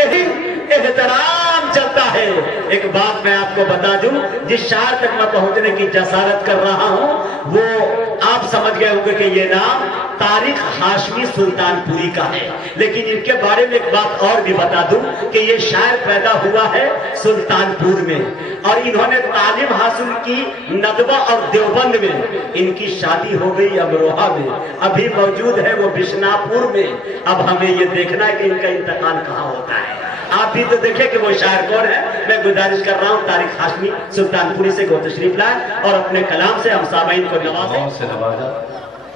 احترام چلتا ہے۔ ایک بات میں آپ کو بتا دوں، جس شاعر تک میں پہنچنے کی جسارت کر رہا ہوں وہ آپ سمجھ گئے ہوں گے کہ یہ نام طارق ہاشمی سلطان پوری کا ہے، لیکن ان کے بارے میں ایک بات اور بھی بتا دوں کہ یہ شاعر پیدا ہوا ہے سلطان پور میں، اور انہوں نے تعلیم حاصل کی ندوہ اور دیوبند میں۔ ان کی شادی ہو گئی امروہہ میں، ابھی موجود ہے وہ بشناپور میں۔ اب ہمیں یہ دیکھنا ہے کہ ان کا انتقال کہاں ہوتا ہے۔ آپ بھی تو دیکھیں کہ وہ شاعر کون ہے۔ میں گزارش کر رہا ہوں طارق ہاشمی سلطان پوری سے وہ تشریف لائیں اور اپنے کلام سے ہم سامعین کو نوازیں۔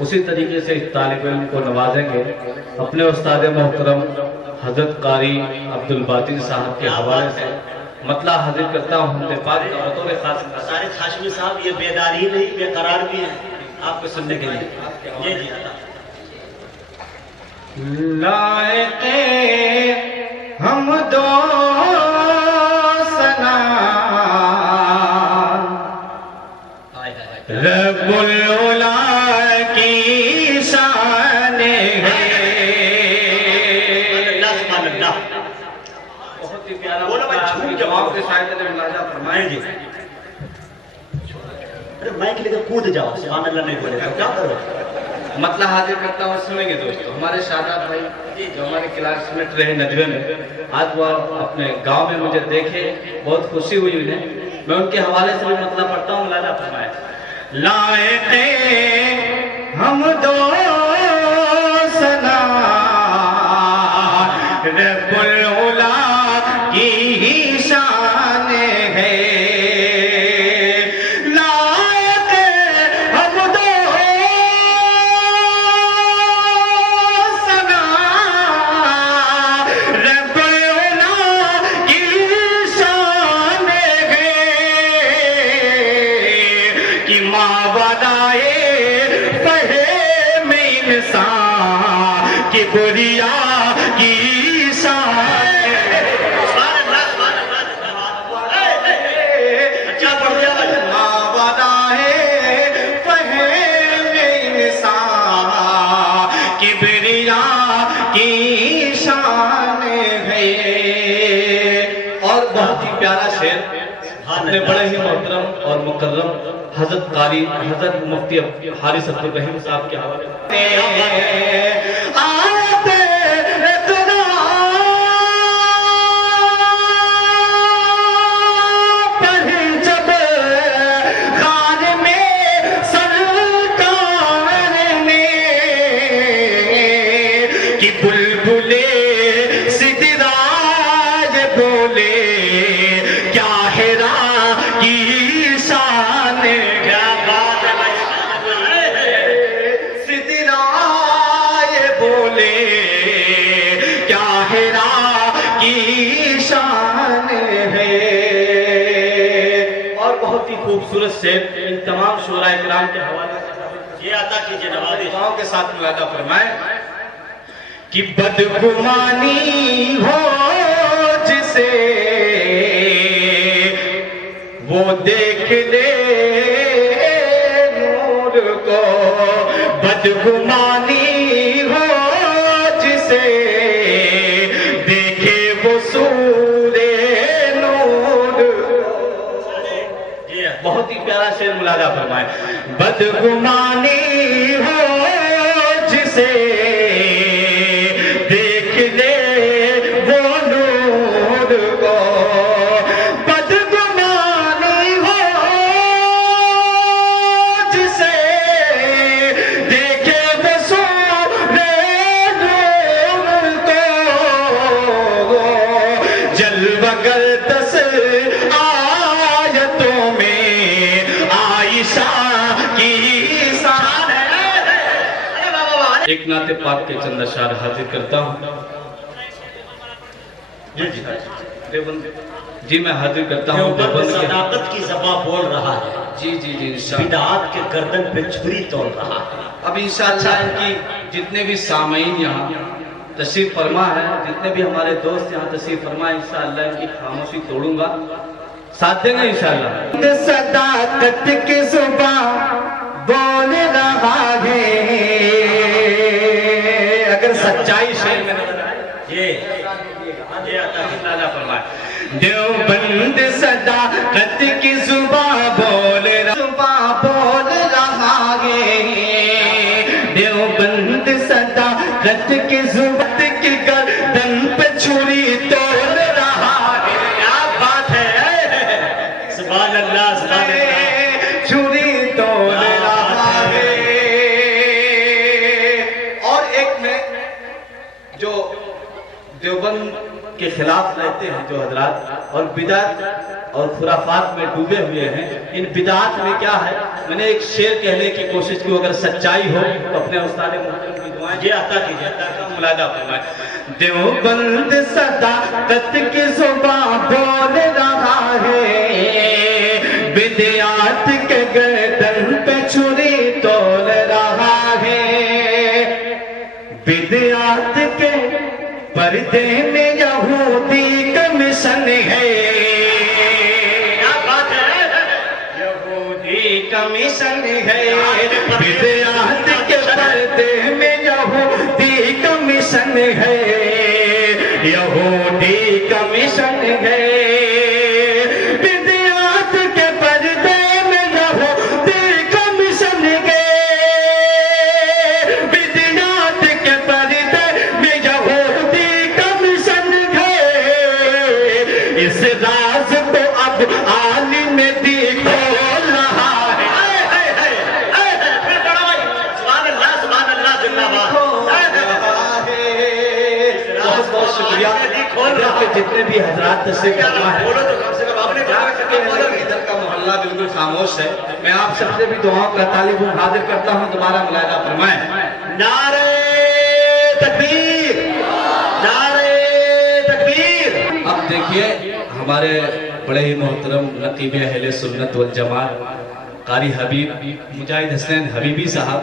اسی طریقے سے طالب علم کو نوازیں گے اپنے استاد محترم حضرت قاری عبد الباطن صاحب کے حوالے سے مطلع حاضر کرتا ہوں۔ پاک کا بطور خاص طارق ہاشمی صاحب یہ بیداری نہیں، بے قرار بھی ہیں آپ کو سننے کے لیے۔ یہ جی لائق ہم دو ثنا رب العلا کی شان ہے۔ بہت ہی پیارا جواب کے شاید نے ملاحظہ فرمائے جی۔ مائک لے کر کود جاؤ، سبحان اللہ نہیں بولے تو کیا کرو۔ مطلع حاضر کرتا ہوں، سنیں گے دوستو۔ ہمارے شاداب بھائی جو ہمارے کلاس میٹ رہے ندوے میں، آج وہ اپنے گاؤں میں مجھے دیکھے، بہت خوشی ہوئی انہیں۔ میں ان کے حوالے سے بھی مطلع پڑھتا ہوں، ملاحظہ فرمائے۔ لائق ہم دو ثنا رب العلا کی ہی شان ہے۔ لائق ہم دو ثنا رب العلا کی شان ہے کہ ماورائے فہم انسان کبریا کی شان ماورائے فہم انسان کبریا کی شان ہے۔ اور بہت ہی پیارا شعر اپنے بڑے ہی محترم اور مکرم حضرت قاری حضرت مفتی حارث عبد الرحیم صاحب کے حوالے خوبصورت شعر ان تمام شعراء اکرام کے حوالے سے یہ عطا کیجئے نوازش دعاؤں کے ساتھ ملاحظہ فرمائیں کہ بدگمانی ہو جسے وہ دیکھ لے نور کو، بدگمانی ہو جسے دیکھے وہ سور نور۔ بہت ہی پیارا شعر ملاحظہ فرمائیں۔ بدگمانی ہو جسے دیکھ لے وہ نور کو، بدگمانی ہو جسے دیکھے وہ سور نور کو، جلوہ گر دس آیتوں میں ایک نعت پاک کے چند اشعار حاضر کرتا ہوں۔ جی میں حاضر کرتا ہوں دیوبند صداقت کی زباں بول رہا ہے، جی انشاءاللہ بدعات کے گردن پہ چھری توڑ رہا ہے۔ اب انشاءاللہ ان کی جتنے بھی سامعین یہاں تشریف فرما ہے، جتنے بھی ہمارے دوست یہاں تشریف فرما، انشاءاللہ ان کی خاموشی توڑوں گا، ساتھ دیں گے انشاءاللہ۔ صداقت کی زبان بول رہا ہے، اگر سچائی شعر میں نظر آئے یہ دیوبند صداقت کی زباں بول رہا ہے، دیوبند صداقت کی زبان کی گردن پہ چھری توڑ رہا ہے. کیا بات ہے، سبحان اللہ سبحان اللہ. چھری توڑ رہا ہے. اور ایک میں جو دیوبند کے خلاف رہتے ہیں جو حضرات اور بدعت اور خرافات میں ڈوبے ہوئے ہیں، ان بدعات میں کیا ہے، میں نے ایک شعر کہنے کی کوشش کی، اگر سچائی ہو تو اپنے استاد محترم کی دعائیں یہ عطا کیجیے، عطا کیجیے. ملاحظہ فرمائیں. دیوبند صداقت کی زبان بول رہا ہے، بدعات کے گردن پہ چھری توڑ رہا ہے. بدعات کے پردے میں یہودی کمیشن ہے، کیا بات ہے، یہودی کمیشن ہے. بدعات کے پردے میں یہودی کمیشن ہے، یہودی کمیشن ہے. بدعات کے پردے میں یہودی کمیشن ہے، بدعات کے پردے میں یہودی کمیشن ہے. اس راز کو اب عالم دیکھو رہا ہے. پھر بڑا بھائی، سبحان اللہ سبحان اللہ زندہ باد. بہت بہت شکریہ. ادھر کے جتنے بھی حضرات تشریف فرما ہے، بولو تو کم سے کم آپ نے ادھر کا محلہ بالکل خاموش ہے. میں آپ سب سے بھی دعاؤں کا طالب حاضر کرتا ہوں، دوبارہ ملاحظہ فرمائیں. نعرہ تکبیر، نعرہ تکبیر. اب دیکھیے ہمارے بڑے ہی محترم نقیب اہل سنت والجماعت قاری حبیب مجاہد حسین حبیبی صاحب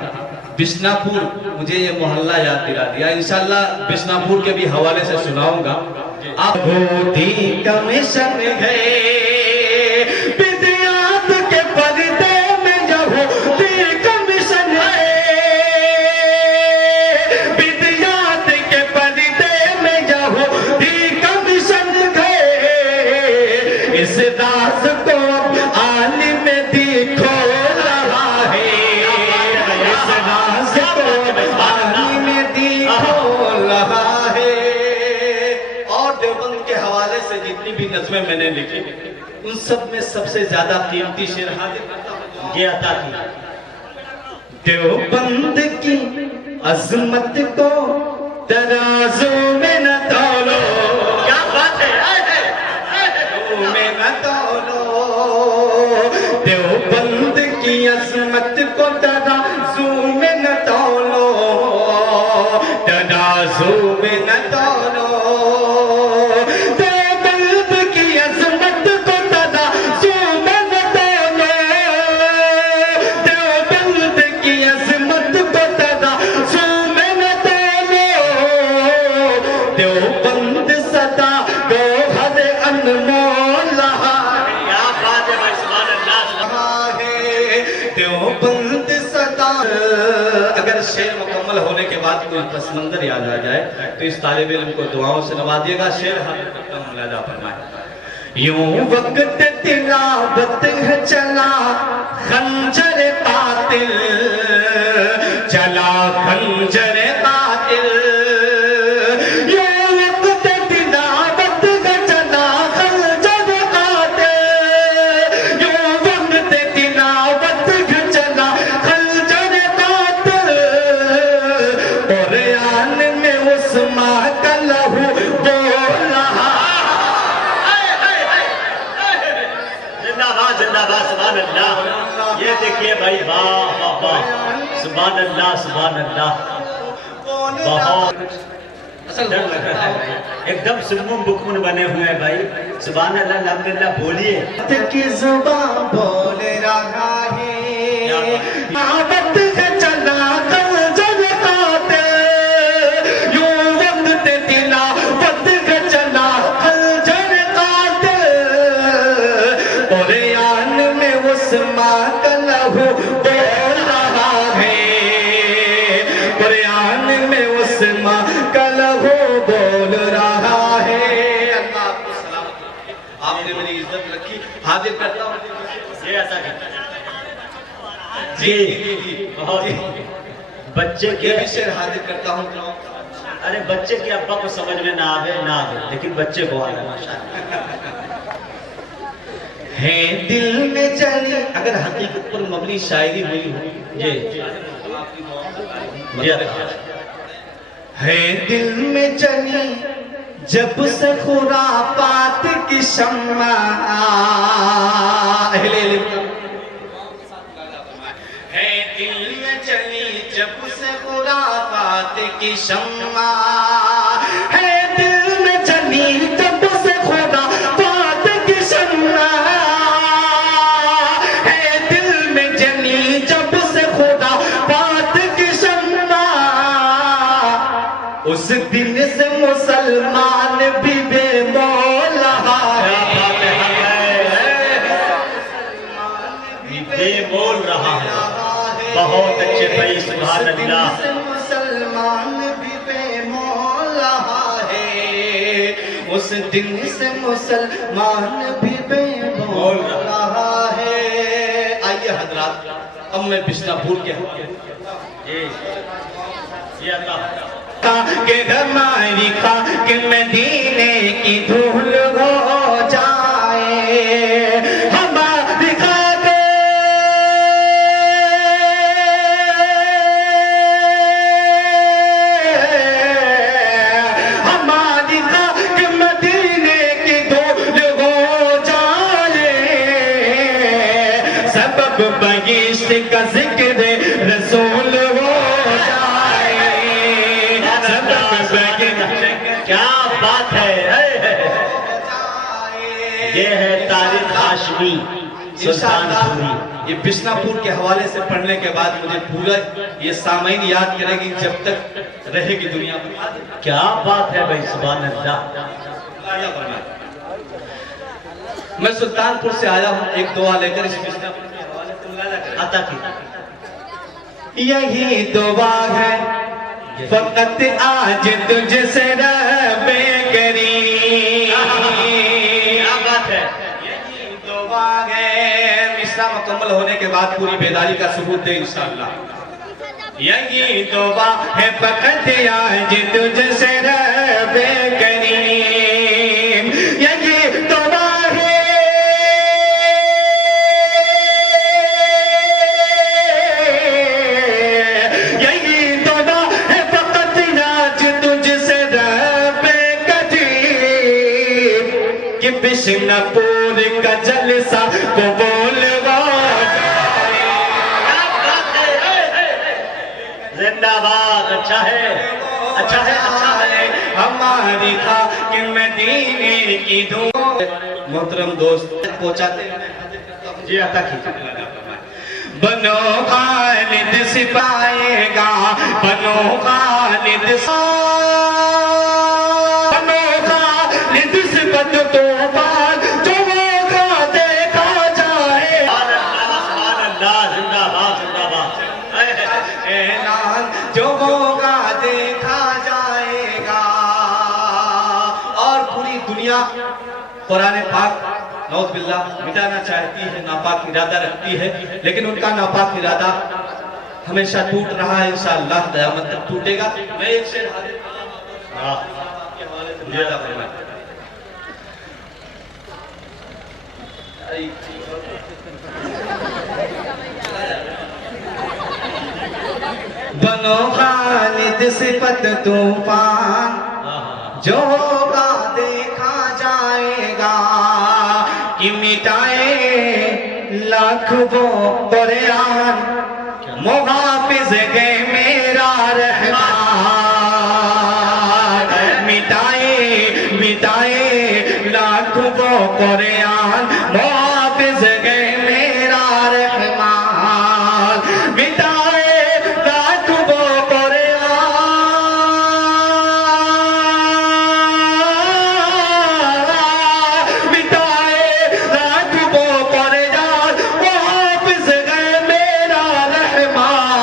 بشناپور، مجھے یہ محلہ یاد دلا دیا. انشاءاللہ بشناپور کے بھی حوالے سے سناؤں گا. آپ یہودی کمیشن ہے، بدعات کے پردے میں یہودی کمیشن ہے، بدعات کے پردے میں یہودی کمیشن ہے. اس راز کو اب عالم دیکھو رہا ہے، اس راز کو اب عالم دیکھو رہا ہے. اور دیوبند کے حوالے سے جتنی بھی نظمیں میں نے لکھی، ان سب میں سب سے زیادہ قیمتی شعر حاضر کرتا ہوں. یہ عطا کیجیے. دیوبند کی عظمت کو ترازو میں نہ تولو، کیا بات ہے، ترازو میں نہ تولو. دیوبند کی عظمت کو ترازو میں نہ تولو، ترازو میں نہ تولو. دیوبند کی عظمت کو ترازو میں نہ تولو، دیوبند کی عظمت کو ترازو میں نہ تولو. دیوبند صدا گوہر انمول رہا کیا بات ہے بھائی، سبحان اللہ سبحان ہے. دیوبند صدا. اگر شعر مکمل ہونے کے بعد کوئی پس منظر یاد آ جائے تو اس طالب علم کو دعاؤں سے نوازیے گا. شعر حاضر کرتا ہوں، ملاحظہ فرمائیں. یوں وقت تلاوت ہے چلا خنجر قاتل، چلا خنجر قاتل. یوں وقت تلاوت ہے چلا خنجر قاتل، یوں وقت تلاوت ہے چلا خنجر قاتل. قرآن میں عثمان کا لہو بول رہا. زندہ باد زندہ باد سبحان اللہ. یہ دیکھیے بھائی، واہ واہ واہ، سبحان اللہ سبحان اللہ. بہت اصل ڈر لگ رہا ہے، ایک دم سمم بکمن بنے ہوئے ہیں بھائی. سبحان اللہ الحمدللہ. بولیے. کی زبان بول رہا ہے، دعوت ہے چلا خنجر قاتل، یوں وقت تلاوت ہے چلا خنجر قاتل. قرآن میں عثمان کا لہو بول رہا ہے، قرآن میں عثمان کا لہو بول رہا ہے. اللہ آپ کو سلامت رکھے. جی بہت بچے یہ کے بھی شعر حاضر کرتا ہوں. ارے بچے کے ابا کو سمجھ میں نہ آوے لیکن بچے کو آئے ماشاءاللہ. ہے دل میں چلی اگر حقیقت پر مبنی شاعری ہوئی ہو جی ہے دل میں چلی جب سے خرافات کی شمع ہے دل میں چلی جب سے خرافات کی شمع ہے دل میں چلی جب سے خرافات کی شمع ہے دل میں چلی جب سے خرافات کی شمع اس دن سے مسلمان بھی بے مولا بے بول رہا ہے. بہت اچھے بھائی سبحان اللہ. مسلمان بھی بے مولا ہے اس دن سے مسلمان بھی بے مولا ہے. آئیے حضرات اب میں بشنا پور کے جی جی اللہ کہ ہماری خاک مدینے کی دھول ہو جائے ہماری خاک ہماری خاک مدینے کی دھول ہو جائے سبب بہشت کا ذکر رسول ہو کیا بات ہے. یہ ہے تاریخ ہاشمی سلطان پوری. یہ بشنا پور کے حوالے سے پڑھنے کے بعد مجھے پورا یہ سامعین یاد کرے گی جب تک رہے گی دنیا میں. کیا بات ہے بھائی سبحان اللہ. میں سلطان پور سے آیا ہوں ایک دعا لے کر اس بشنا پور کے حوالے سے ملاحظہ کریں. عطا کی یہی دعا ہے فقط آج تجھ سے رب کریم. کیا بات ہے. یہی دعا ہے مصرع مکمل ہونے کے بعد پوری بیداری کا ثبوت دے انشاءاللہ. یہی دعا ہے فقط آج تجھ سے رب کریم. یہی دعا ہے یہی دعا ہے فقط آج تجھ سے رب کریم کہ بشنا پور کا جلسہ قبول ہو زندہ باد. اچھا ہے اچھا ہے اچھا ہے. ہماری خاک مدینے کی دھول. محترم دوست پہنچاتے ہیں جی عطا کی بنو خالد سپائے گا بنو خالد بنو خالد سپت طوفان جو ہوگا دیکھا جائے سبحان اللہ. زندہ باد زندہ باد. اعلان جو ہوگا دیکھا جائے گا. اور پوری دنیا قرآن پاک نعوذ باللہ مٹانا چاہتی ہے ناپاک ارادہ رکھتی ہے لیکن ان کا ناپاک ارادہ ہمیشہ ٹوٹ رہا ہے انشاءاللہ قیامت تک ٹوٹے گا. میں ایک شعر حاضر کے حوالے سے ملاحظہ فرمائیں. بنو خالد صفت طوفان جو ہوگا دیکھا جائے گا کہ مٹائے لاکھ وہ قرآن محافظ ہے میرا رحمان. مٹائے لاکھ وہ قرآن محافظ ہے میرا رحمان. مٹائے لاکھ وہ قرآن مٹائے لاکھ وہ قرآن محافظ ہے میرا رحمان.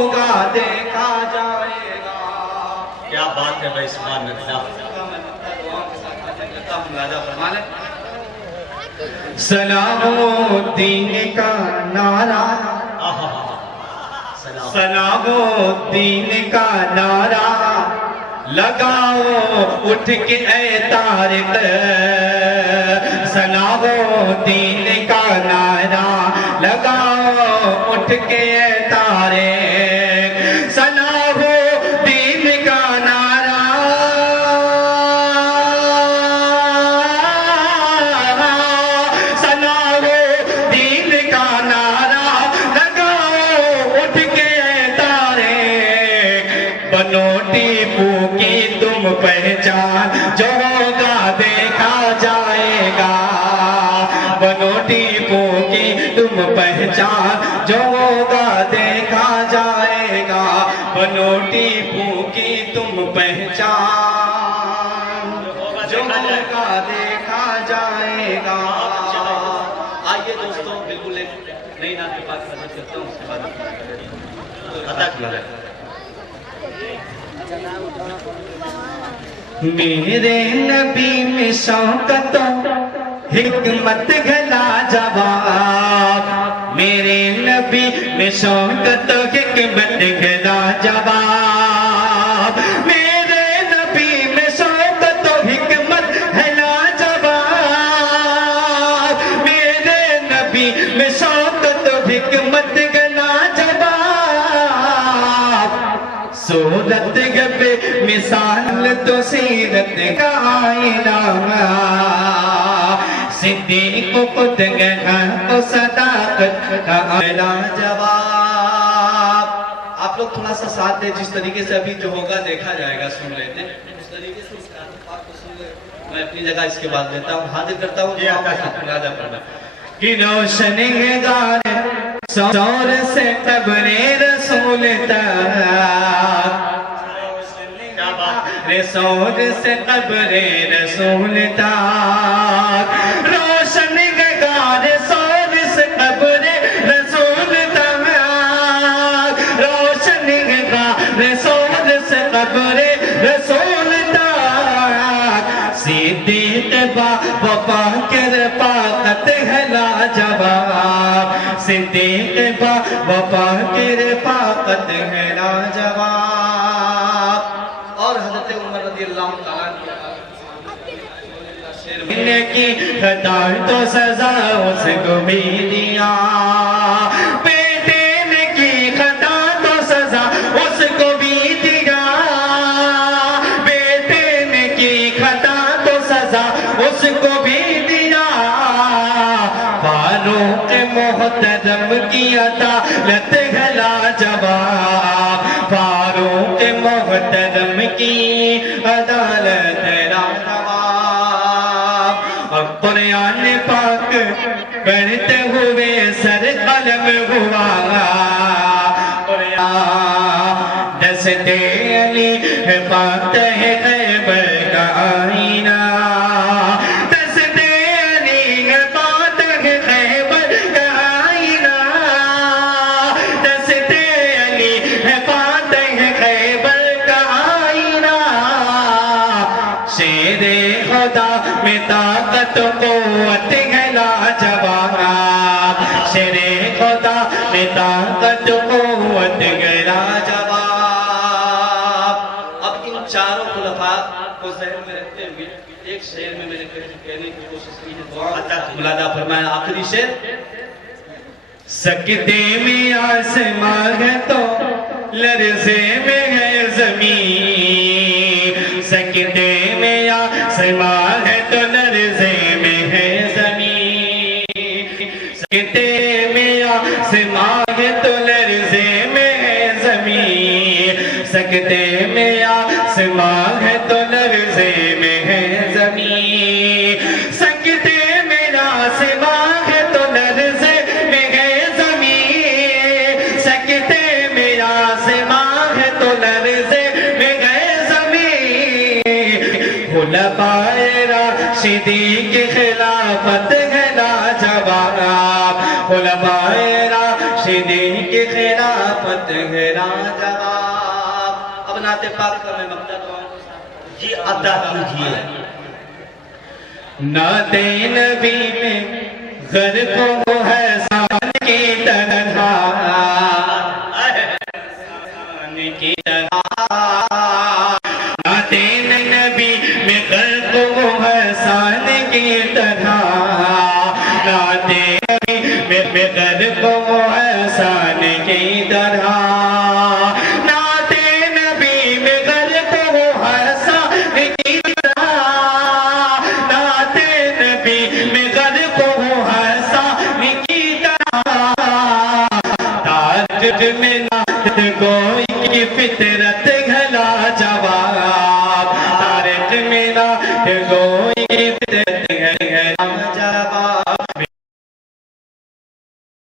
ہوگا دیکھا جائے گا. کیا بات ہے بھائی سبحان اللہ. سلام الدین کا نعرہ, سلام الدین کا نعرہ لگاؤ اٹھ کے اے طارق. سلام الدین کا نعرہ لگاؤ اٹھ کے اے طارق. سلام الدین کا نعرہ سلام الدین کا نعرہ لگاؤ اٹھ کے اے طارق. بنو ٹیپو کی تم پہچان جو ہوگا دیکھا جائے گا. بنو ٹیپو کی تم پہچان جو ہوگا دیکھا جائے گا. بنو ٹیپو کی تم پہچان جو ہوگا دیکھا جائے گا. آئیے دوستوں بالکل ایک نئی نعت کے پاس خدمت کرتا ہوں, اس کے بعد عطا کیا ہے. میرے نبی میں شوقت و حکمت گھلا جواب. میرے نبی میں شوقت و حکمت گھلا جواب. میرے نبی میں شوقت و حکمت گھلا جواب. میرے نبی میں شوقت و حکمت گھلا جواب. صورت گبے مثال تو سیرت کا آئینہ. صدیق خود گہا تو صداقت کا آئینہ جواب. آپ لوگ تھوڑا سا ساتھ دیں, جس طریقے سے ابھی جو ہوگا دیکھا جائے گا سن لیتے ہیں, اس طریقے سے اس کلام پاک کو سن لیں. میں اپنی جگہ اس کے بعد لیتا ہوں, حاضر کرتا ہوں راجہ پڑھنا. کہ روشن گار سور سے قبر رسول تک. رسول سے قبر رسول تک. روشن گار سور سے قبر رسول تک. روشن گار سور سے قبر رسول تک. صدیق با وفا کر پاکت ہے لاجواب. صدیق با وفا کر پاکت ہے لاجواب. اور حضرت عمر رضی اللہ تعالیٰ کی خطا تو سزا اس کو بھی دیا. بیٹے نے کی خطا تو سزا اس کو بھی دیا. بیٹے نے کی خطا تو سزا اس کو بھی دیا. فاروق محترم کی عدالت ہے لاجواب. فاروق محترم کی عدالت ہے لاجواب. اور قرآن پاک پڑھتے ہوئے سر قلم ہوا. قرآن دستے علی ہے فاتح خیبر کا آئینہ. دستے علی ہے فاتح خیبر کا آئینہ. دستے علی ہے فاتح خیبر کا آئینہ. شیر خدا میں طاقت و قوت ہے لاجواب. شیر خدا میں طاقت و قوت ہے لاجواب. اب ان چاروں خلفاء کو ذہن میں رکھتے ہوئے ایک شعر میں نے کہنے کی کوشش کی ہے. ملادہ فرمایا آخری شعر. سکتے میں آسمان ہے تو لرزے میں ہے زمین. سکتے میں آسمان ہے تو لرزے میں ہے زمین. سکتے میں آسمان ہے تو لرزے میں ہے زمین. سکتے میں آسمان ہے تو لرزے میں ہے زمین. سکتے میں آسمان ہے تو لرزے میں ہے زمین. سکتے میں آسمان ہے تو لرزے میں ہے زمین. خلفائے راشدین کی خلافت ہے لاجواب. خلفائے راشدین مرشدی کی خلافت ہے لاجواب. اب نعت پاک کا میں مقطع دعاؤں جی ادا کیجیے. نعت نبی میں غرق ہو ہے سان کی طرح کی طرح. نعت نبی میں غرق ہو ہے سان کی طرح. نعت نبی میں غرق ہو ہے سان کی طرح. نعت نبی میں غرق ہو ہے سان کی طرح. نعت نبی میں غرق ہو ہے سان کی طرح. تاج میں نعت گوئی کی فطرت